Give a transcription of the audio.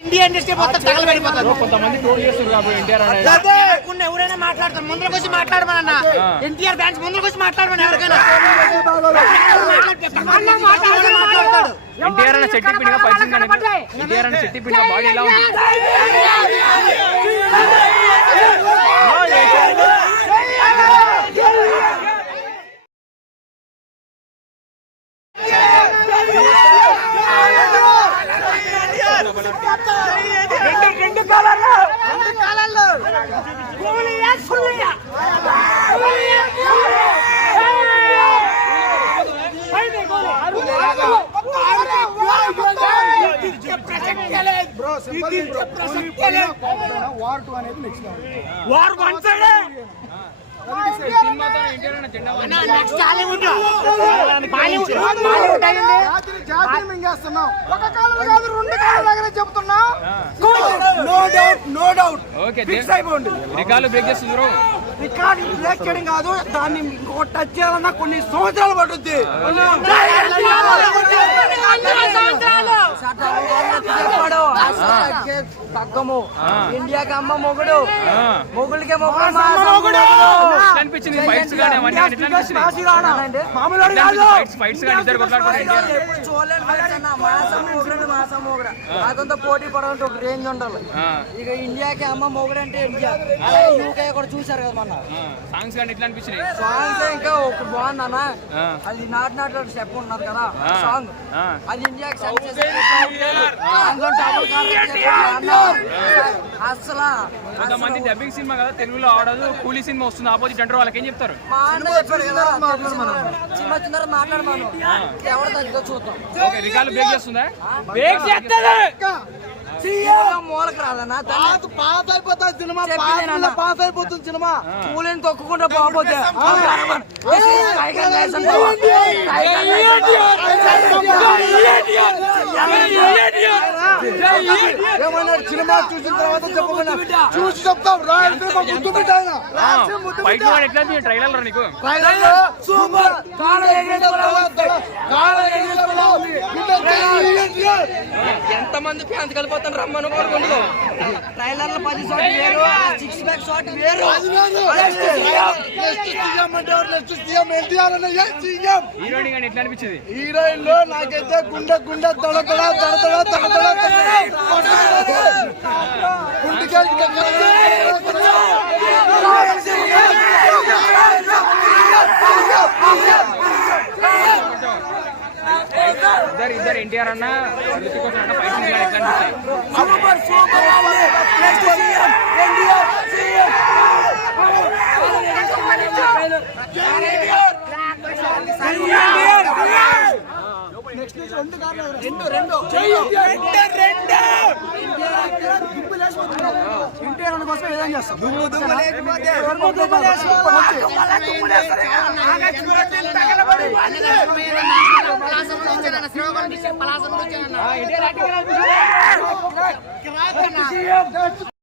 India industry మొత్తం తగలబడిపోతుంది కొంతమంది troll చేస్తారు కాబట్టి ఎన్టీఆర్ ఉన్న ఎవరైనా మాట్లాడతారు. ముందుకు వచ్చి మాట్లాడమన్న ఎన్టీఆర్ ఫ్యాన్స్ ముందుకు వచ్చి మాట్లాడమని ఎవరికైనా. అన్న ఎన్టీఆర్ అనే శెట్టి పిండిగా పరిచయం కానీ ఎన్టీఆర్ అనే శెట్టి పిండిగా బాడీ ఎలా ఉంది? వార్ టూ అనేది నెక్స్ట్ వారు వన్ సైడ్. రెండు రికార్డు బ్రేక్ చేస్తున్నారు రికార్డ్ బ్రేక్ చేయడం కాదు దాన్ని టచ్ చేయాలన్నా కొన్ని సంవత్సరాలు పడుతుంది తగ్గము ఇండియాకి అమ్మ మొగుడు. మొగుడికే అనిపించింది ఫైట్స్ అవన్నీ ఇద్దరు మొగుడు అదంతా పోటీ పడాలంటే ఒక రేంజ్ ఉండాలి. ఇక ఇండియాకి అమ్మ మొగుడు అంటే ఇండియా. యూకే కూడా చూసారు కదా మొన్న. ఆ, సాంగ్స్ కానీ ఎట్లా అనిపించినాయి? సాంగ్స్ ఇంకా ఒక బాగుంది అన్న. ఆ. అది నాట్ నాట్ స్టెప్ ఉన్నది కదా. సాంగ్. అది ఇండియాకి అసలు కొంతమంది డబ్బింగ్ సినిమా కదా తెలుగులో ఆడదు కూలీ సినిమా వస్తుంది ఆపోజిట్ అంటారు వాళ్ళకి ఏం చెప్తారు మాట్లాడమాను ఎవరు తగ్గుతో చూద్దాం ఓకే రికార్డు బ్రేక్ చేస్తుందా మూలకి రాదన్నా పాత పాత అయిపోతుంది సినిమా. పాత అయిపోతుంది సినిమా కూలిని తొక్కుకుంటా పోకపోతే ఏమన్నా సినిమా చూసిన తర్వాత చెప్పమన్నా చూసి చెప్తాం రాయలసీమ ముద్దు బిడ్డ ఆయన వాడు ఎట్లా ట్రైలర్ నీకు? సూపర్! కాళ్ళ కాళ్ళ ఎంతమంది ఫ్యాన్స్ కలిపోతాను రమ్మను కోరుకుంటూ ట్రైలర్లో పది షాట్ వేరు సిక్స్ బ్యాక్ షాట్ వేరు. హీరోయిన్లో నాకైతే గుండె గుండె తడతడ తడతడ తడతడ ఇద్దరు ఇద్దరు ఎన్టీఆర్ అన్న రితిక్ రోషన్ అన్న ఫైట్ కానీ ఎట్లా అనిపించాయి సూపర్ సూపర్ రెండు రెండు ఎన్టీఆర్ కోసం ఏదైనా చేస్తాం దుమ్ము దుమ్ము లేకపోతే పలాసం